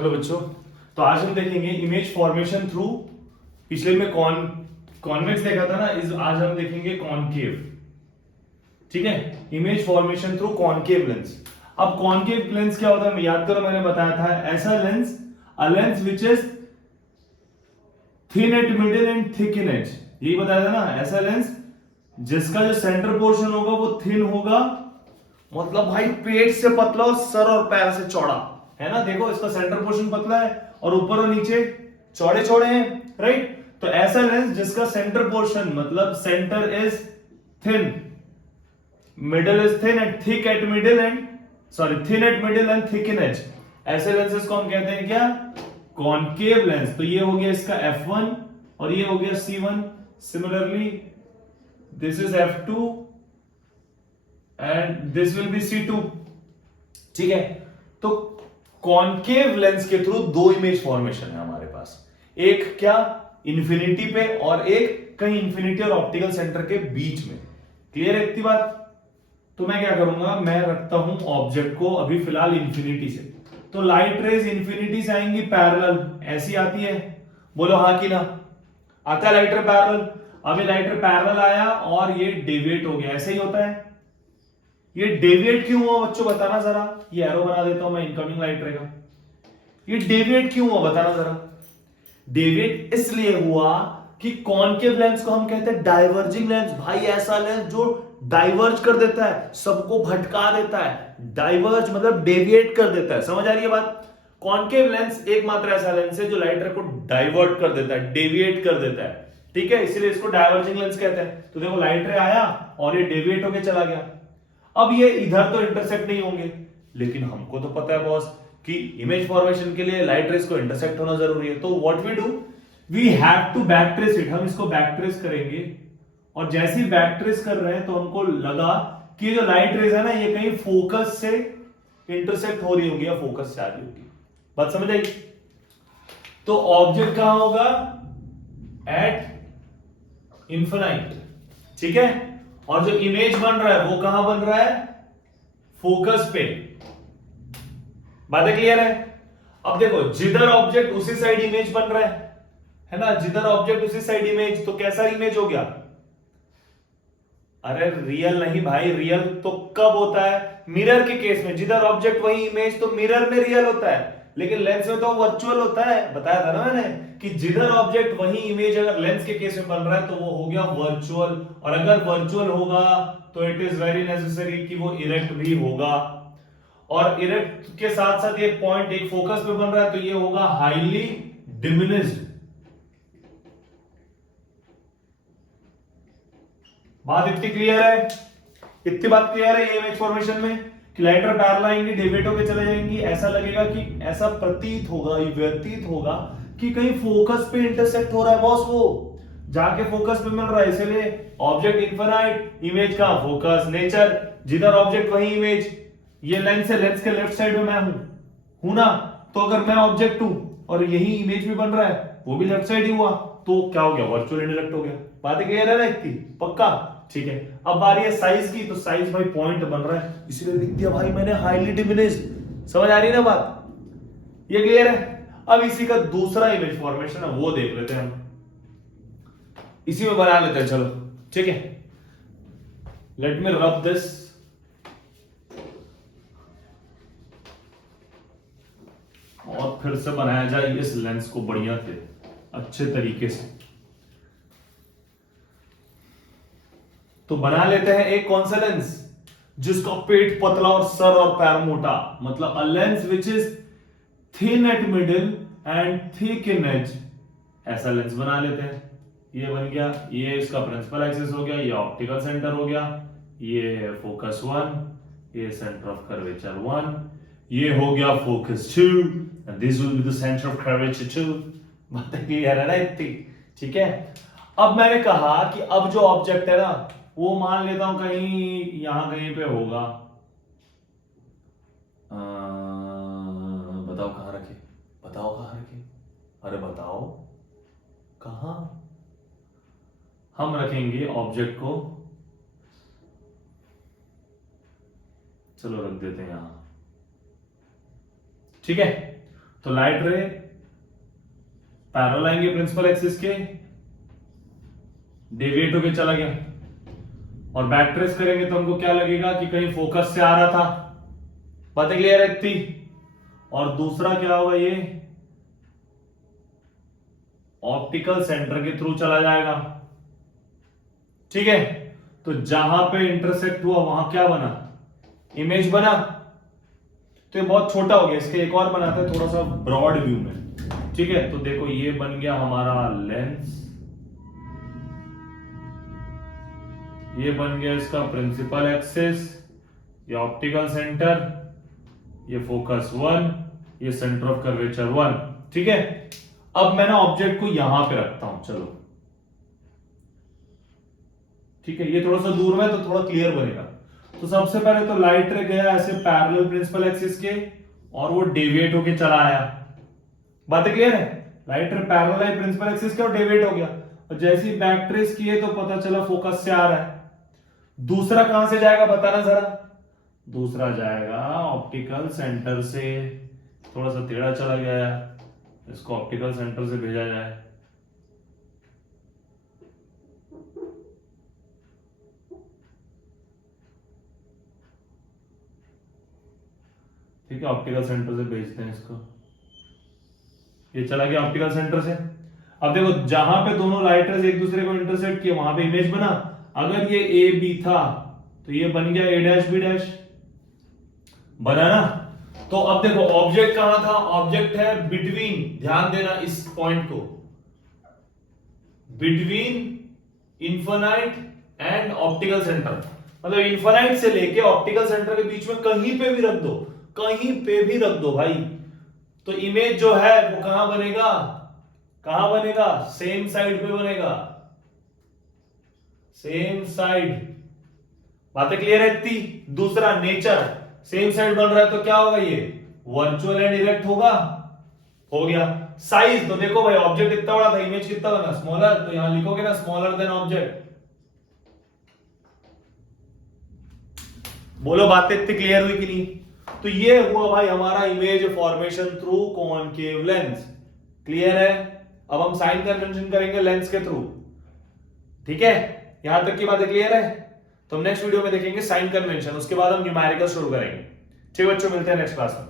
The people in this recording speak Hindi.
हेलो बच्चों। तो आज हम देखेंगे इमेज फॉर्मेशन थ्रू। पिछले में कॉन्वेक्स देखा था ना, आज हम देखेंगे कॉनकेव। ठीक है, image formation through concave lens. अब कॉनकेव लेंस क्या होता है, याद करो मैंने बताया था, ऐसा lens, a lens which is thin at middle and thick in edge. यही बताया था ना, ऐसा लेंस जिसका जो सेंटर पोर्शन होगा वो थिन होगा, मतलब भाई पेट से पतला और सर और पैर से चौड़ा, है ना। देखो इसका सेंटर पोर्शन पतला है और ऊपर और नीचे चौड़े चौड़े हैं, राइट। तो ऐसा लेंस जिसका सेंटर पोर्शन मतलब centre is thin, middle is thin and thick at middle and thin at middle and thick in edge, ऐसे लेंसेज को हम कहते हैं क्या, कॉनकेव लेंस। तो ये हो गया इसका f1 और ये हो गया c1। Similarly this is f2 and this will be C2। ठीक है, तो कॉनकेव लेंस के थ्रू दो इमेज फॉर्मेशन है हमारे पास, एक क्या इंफिनिटी पे और एक कहीं इंफिनिटी और ऑप्टिकल सेंटर के बीच में। क्लियर है इतनी बात। तो मैं क्या करूंगा, मैं रखता हूं ऑब्जेक्ट को अभी फिलहाल इंफिनिटी से, तो लाइट रेज इंफिनिटी से आएंगी पैरेलल, ऐसी आती है, बोलो हाँ कि ना। आता है लाइट रे पैरेलल। अभी लाइट रे पैरेलल आया और ये डेविएट हो गया, ऐसे ही होता है। ये डेविएट क्यों हुआ बच्चों, बताना जरा। ये एरो बना देता हूं मैं इनकमिंग लाइट रे का। ये डेविएट क्यों हुआ बताना जरा। डेविएट इसलिए हुआ कि कॉनकेव लेंस को हम कहते हैं डाइवर्जिंग लेंस। भाई ऐसा लेंस जो डाइवर्ज कर देता है, सबको भटका देता है। डाइवर्ज मतलब डेविएट कर देता है, समझ आ रही है बात। कॉनकेव लेंस एकमात्र ऐसा लेंस है जो लाइट रे को डाइवर्ट कर देता है, डेविएट कर देता है। ठीक है, इसीलिए इसको डाइवर्जिंग लेंस कहते हैं। तो देखो लाइट रे आया और ये डेविएट होके चला गया। अब ये इधर तो इंटरसेक्ट नहीं होंगे, लेकिन हमको तो पता है बॉस कि इमेज फॉर्मेशन के लिए लाइट रेस को इंटरसेक्ट होना जरूरी है। तो what we do, we have to back trace it. हम इसको बैक ट्रेस करेंगे और जैसे ही बैक ट्रेस कर रहे हैं तो हमको लगा कि ये जो लाइट रेस है ना, ये कहीं फोकस से इंटरसेक्ट हो रही होगी या फोकस से आ रही होगी। बात समझ आई। तो ऑब्जेक्ट कहां होगा, एट इंफिनाइट। ठीक है, और जो इमेज बन रहा है वो कहां बन रहा है, फोकस पे। बातें क्लियर है। अब देखो जिधर ऑब्जेक्ट उसी साइड इमेज बन रहा है ना, जिधर ऑब्जेक्ट उसी साइड इमेज, तो कैसा इमेज हो गया। अरे रियल नहीं भाई, रियल तो कब होता है, मिरर के केस में। जिधर ऑब्जेक्ट वही इमेज, तो मिरर में रियल होता है, लेकिन लेंस में तो वर्चुअल होता है। बताया था ना मैंने कि जिधर ऑब्जेक्ट वही इमेज अगर लेंस के केस में बन रहा है तो वो हो गया वर्चुअल। और अगर वर्चुअल होगा तो इट इज वेरी नेसेसरी कि वो इरेक्ट भी होगा। और इरेक्ट के साथ साथ एक पॉइंट, एक फोकस पे बन रहा है, तो ये होगा हाईली डिमिनिश्ड। बात इतनी क्लियर है, इतनी बात क्लियर है ये इमेज फॉर्मेशन में कि लाइट रे पैरेलल आएंगी, डेविएट होके चले जाएंगी। ऐसा लगेगा कि ऐसा प्रतीत होगा, ये व्यतीत होगा कि कहीं फोकस पे इंटरसेक्ट हो रहा है बॉस, वो जाके फोकस पे मिल रहा है। इसलिए ऑब्जेक्ट इनफिनाइट, इमेज का फोकस, नेचर जिधर ऑब्जेक्ट वही इमेज। ये लेंस है, लेंस के लेफ्ट साइड में मैं हूं ना, तो अगर मैं ऑब्जेक्ट हूं और यही इमेज भी बन रहा है, वो भी लेफ्ट साइड ही हुआ, तो क्या हो गया, वर्चुअल इंटरसेक्ट हो गया। बातें क्लियर है ना इतनी, पक्का। ठीक है, अब बारी है साइज की। तो साइज भाई पॉइंट बन रहा है, इसीलिए लिख दिया भाई मैंने हाईली डिमिनिश्ड। समझ आ रही है ना बात, ये क्लियर है। अब इसी का दूसरा इमेज फॉर्मेशन है वो देख लेते हैं हम, इसी में बना लेते हैं, चलो ठीक है। Let me rub this. और फिर से बनाया जाए इस लेंस को बढ़िया से, अच्छे तरीके से। तो बना लेते हैं एक कौन सा लेंस जिसका पेट पतला और सर और पैर मोटा, मतलब a lens which is thin at middle and thick in edge. ऐसा लेंस बना लेते हैं। ये बन गया, ये इसका प्रिंसिपल एक्सिस हो गया, ये ऑप्टिकल सेंटर हो गया, ये फोकस 1, ये सेंटर ऑफ कर्वेचर 1, ये हो गया focus 2 and this will be the centre of curvature 2। बात क्लियर है ना इतनी, ठीक है। अब मैंने कहा कि अब जो ऑब्जेक्ट है ना, वो मान लेता हूं कहीं यहां कहीं पे होगा। बताओ कहां रखे, बताओ कहां रखे, अरे बताओ कहां। हम रखेंगे ऑब्जेक्ट को, चलो रख देते हैं यहां, ठीक है। तो लाइट रे पैरेलल आएंगे प्रिंसिपल एक्सिस के, डेविएट होके चला गया, और बैक ट्रेस करेंगे तो हमको क्या लगेगा कि कहीं फोकस से आ रहा था। बातें क्लियर है इतनी? और दूसरा क्या होगा, ये ऑप्टिकल सेंटर के थ्रू चला जाएगा। ठीक है, तो जहां पे इंटरसेक्ट हुआ वहां क्या बना, इमेज बना। तो ये बहुत छोटा हो गया, इसके एक और बनाते हैं थोड़ा सा ब्रॉड व्यू में। ठीक है, तो देखो ये बन गया हमारा लेंस, ये बन गया इसका प्रिंसिपल एक्सिस, ये ऑप्टिकल सेंटर, ये फोकस 1, ये सेंटर ऑफ कर्वेचर 1। ठीक है, अब मैं ना ऑब्जेक्ट को यहां पे रखता हूं, चलो। ठीक है, ये थोड़ा सा दूर में तो थोड़ा क्लियर बनेगा। तो सबसे पहले तो लाइट रे गया ऐसे पैरेलल प्रिंसिपल एक्सिस के, और वो डेविएट होके चला आया। बातें क्लियर है? लाइट रे पैरेलल है प्रिंसिपल एक्सिस के और डेविएट हो गया, और जैसे ही बैक ट्रेस किए तो पता चला फोकस से आ रहा है। दूसरा कहां से जाएगा बताना जरा? दूसरा जाएगा ऑप्टिकल सेंटर से, थोड़ा सा टेढ़ा चला गया है, इसको ऑप्टिकल सेंटर से भेजा जाए। ठीक है, ऑप्टिकल सेंटर से भेजते हैं इसको, ये चला गया ऑप्टिकल सेंटर से। अब देखो जहां पे दोनों लाइट रेज एक दूसरे को इंटरसेक्ट किए वहां पे इमेज बना। अगर ये ए बी था तो ये बन गया ए डैश बी डैश, बना ना। तो अब देखो ऑब्जेक्ट कहां था, ऑब्जेक्ट है बिटवीन, ध्यान देना इस पॉइंट को, between infinite and optical centre. मतलब इन्फिनाइट से लेके ऑप्टिकल सेंटर के बीच में कहीं पे भी रख दो, कहीं पे भी रख दो भाई, तो इमेज जो है वो कहां बनेगा, कहां बनेगा, सेम साइड पे बनेगा, सेम साइड। बातें क्लियर है इतनी? दूसरा नेचर, सेम साइड बन रहा है तो क्या होगा, ये वर्चुअल एंड इरेक्ट होगा, हो गया। साइज तो देखो भाई, ऑब्जेक्ट इतना बड़ा था, इमेज कितना बना, स्मॉलर, तो यहां लिखोगे ना स्मॉलर देन ऑब्जेक्ट। बोलो बातें इतनी क्लियर हुई कि नहीं? तो ये हुआ भाई हमारा image formation through concave lens. Clear है? अब हम साइन कन्वेंशन करेंगे लेंस के थ्रू। ठीक है, यहां तक की बातें क्लियर है? तो हम नेक्स्ट वीडियो में देखेंगे साइन कन्वेंशन, उसके बाद हम न्यूमेरिकल शुरू करेंगे। ठीक बच्चों, मिलते हैं नेक्स्ट क्लास में।